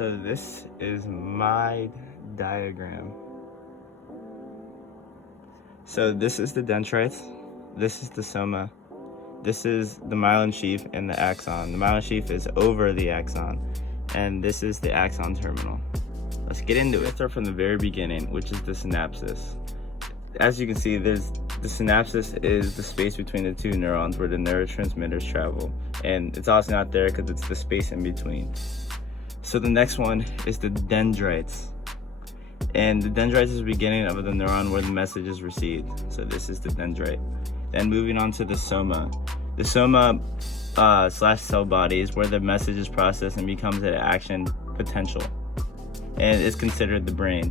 So this is my diagram. So this is the dendrites, this is the soma, this is the myelin sheath and the axon. The myelin sheath is over the axon, and this is the axon terminal. Let's get into it. Let's start from the very beginning, which is the synapses. As you can see, the synapses is the space between the two neurons where the neurotransmitters travel, and it's also not there because it's the space in between. So the next one is the dendrites, and the dendrites is the beginning of the neuron where the message is received. So this is the dendrite. Then moving on to the soma. The soma slash cell body is where the message is processed and becomes an action potential, and it's considered the brain.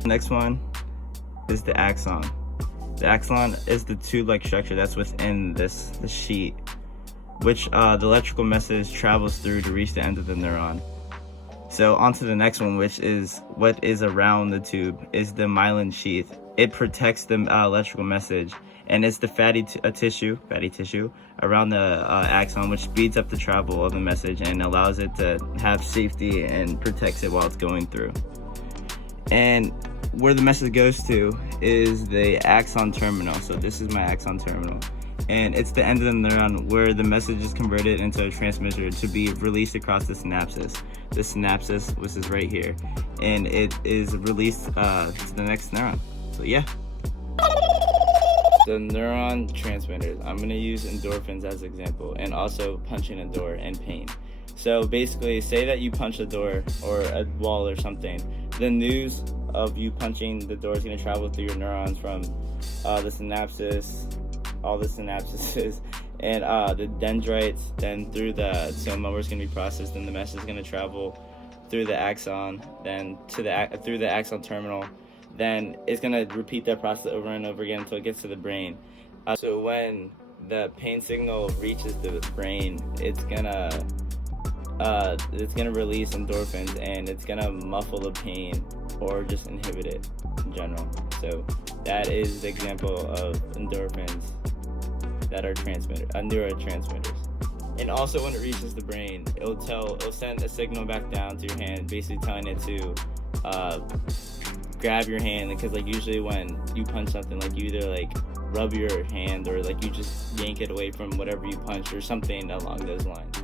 The next one is the axon. The axon is the tube-like structure that's within the sheet, which the electrical message travels through to reach the end of the neuron. So on to the next one, which is what is around the tube, is the myelin sheath. It protects the electrical message, and it's the fatty tissue around the axon, which speeds up the travel of the message and allows it to have safety and protects it while it's going through. And where the message goes to is the axon terminal. So this is my axon terminal, and it's the end of the neuron where the message is converted into a transmitter to be released across the synapses. The synapses, which is right here, and it is released to the next neuron. So yeah. The neuron transmitters, I'm going to use endorphins as an example, and also punching a door and pain. So basically, say that you punch a door or a wall or something, the news of you punching the door is going to travel through your neurons from the synapses, all the synapses, and the dendrites, then through the soma where it's going to be processed, and the message is going to travel through the axon, then through the axon terminal. Then it's going to repeat that process over and over again until it gets to the brain. So when the pain signal reaches the brain, it's gonna release endorphins, and it's gonna muffle the pain or just inhibit it in general. So that is the example of endorphins that are neurotransmitters. And also when it reaches the brain, it'll send a signal back down to your hand, basically telling it to grab your hand, because like usually when you punch something, like you either like rub your hand or like you just yank it away from whatever you punch or something along those lines.